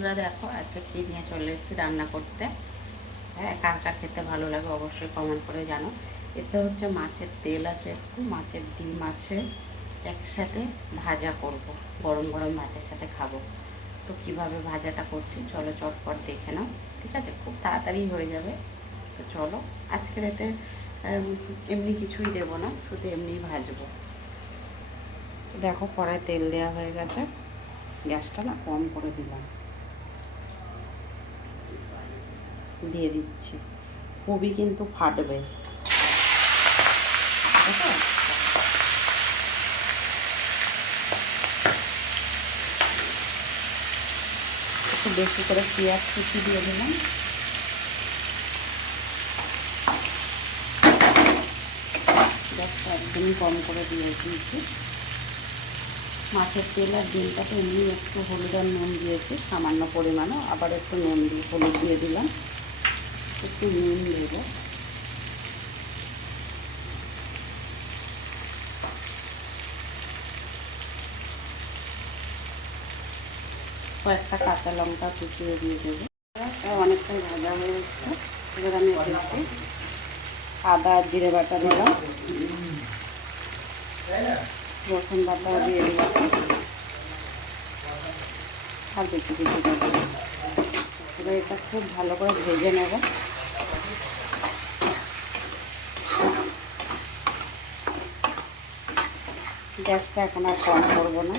বন্ধুরা দেখো আজকে কী নিয়ে চলে এসেছি রান্না করতে। হ্যাঁ, কার কার খেতে ভালো লাগে অবশ্যই কমেন্ট করে জানো। এতে হচ্ছে মাছের তেল আছে, একটু মাছের ডিম আছে, একসাথে ভাজা করব, গরম গরম ভাতের সাথে খাবো। তো কিভাবে ভাজাটা করছি চলো চটপট দেখে নাও। ঠিক আছে, খুব তাড়াতাড়ি হয়ে যাবে। তো চলো, আজকের এতে এমনি কিছুই দেবো না, শুধু এমনিই ভাজবো। দেখো কড়ায় তেল দেওয়া হয়ে গেছে, গ্যাসটা না কম করে দিলাম, দিয়ে দিচ্ছি। খুবই কিন্তু ফাটবে, একটু বেশি করে পেঁয়াজ কুচি দিয়ে দিলাম। গ্যাসটা একদমই কম করে দিয়ে দিয়েছি। মাছের তেল আর ডিমটাতে এমনি একটু হলুদ আর নুন দিয়েছি সামান্য পরিমাণে, আবার একটু নুন দিয়ে হলুদ দিয়ে দিলাম, একটু নুন দেব। কয়েকটা কাঁচা লঙ্কা কুচিয়ে দিয়ে দেবো। অনেকটাই ভাজা হয়ে যাচ্ছে। এবার আমি একটু আদা জিরে বাটা দিলাম, রসুন বাটাও দিয়ে দিয়েছি, আর বেশি কিছু দেবো। এবার এটা খুব ভালো করে ভেজে নেব। গ্যাসটা এখন আর কম করবো না।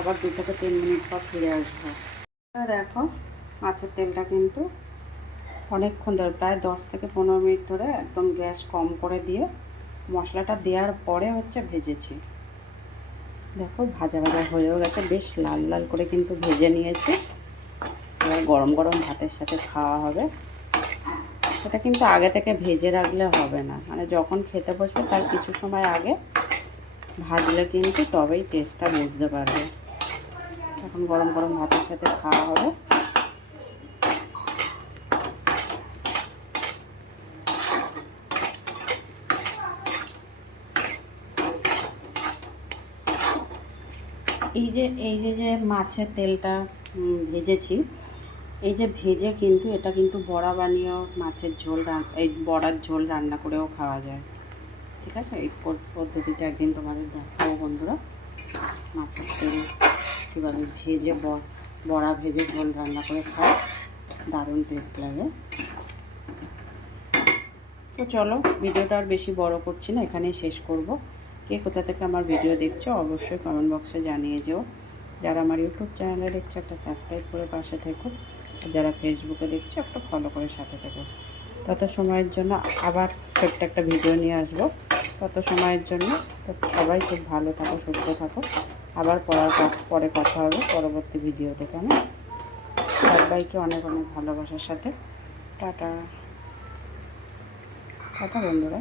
আবার 2 থেকে 3 মিনিট পর ফিরে আসবো। দেখো মাছের তেলটা কিন্তু অনেকক্ষণ ধরে, প্রায় 10 থেকে 15 মিনিট ধরে একদম গ্যাস কম করে দিয়ে মশলাটা দেওয়ার পরে হচ্ছে ভেজেছি। দেখো ভাজা ভাজা হয়েও গেছে, বেশ লাল লাল করে কিন্তু ভেজে নিয়েছি। এবার গরম গরম ভাতের সাথে খাওয়া হবে। এটা কিন্তু আগে থেকে ভেজে রাখলে হবে না, মানে যখন খেতে বসবে তার কিছু সময় আগে ভাজলে কিন্তু তবেই টেস্টটা বুঝতে পারবে। এখন গরম গরম ভাতের সাথে খাওয়া হবে। এই যে মাছের তেলটা ভেজেছি, এই যে ভেজে কিন্তু এটা কিন্তু বড়া বানিয়েও মাছের ঝোল, এই বড়ার ঝোল রান্না করেও খাওয়া যায়। ঠিক আছে, এই পদ্ধতিটা একদিন তোমাদের দেখাবো বন্ধুরা। মাছের তেল কীভাবে ভেজে বড়া ভেজে ঝোল রান্না করে খাওয়া, দারুণ টেস্ট লাগে। তো চলো, ভিডিওটা আর বেশি বড় করছি না, এখানেই শেষ করব। কে কোথা থেকে আমার ভিডিও দেখছো অবশ্যই কমেন্ট বক্সে জানিয়ে যেও। যারা আমার ইউটিউব চ্যানেলে দেখছো একটা সাবস্ক্রাইব করে পাশে থেকো, আর যারা ফেসবুকে দেখছো একটা ফলো করে সাথে থেকো। তত সময়ের জন্য আবার ছোট্ট একটা ভিডিও নিয়ে আসবো। তত সময়ের জন্য সবাই খুব ভালো থাকো, সুস্থ থাকো। আবার পরে কথা হবে পরবর্তী ভিডিওতে। কেমন, সবাইকে অনেক অনেক ভালোবাসার সাথে টাটা। টাটা বন্ধুরা।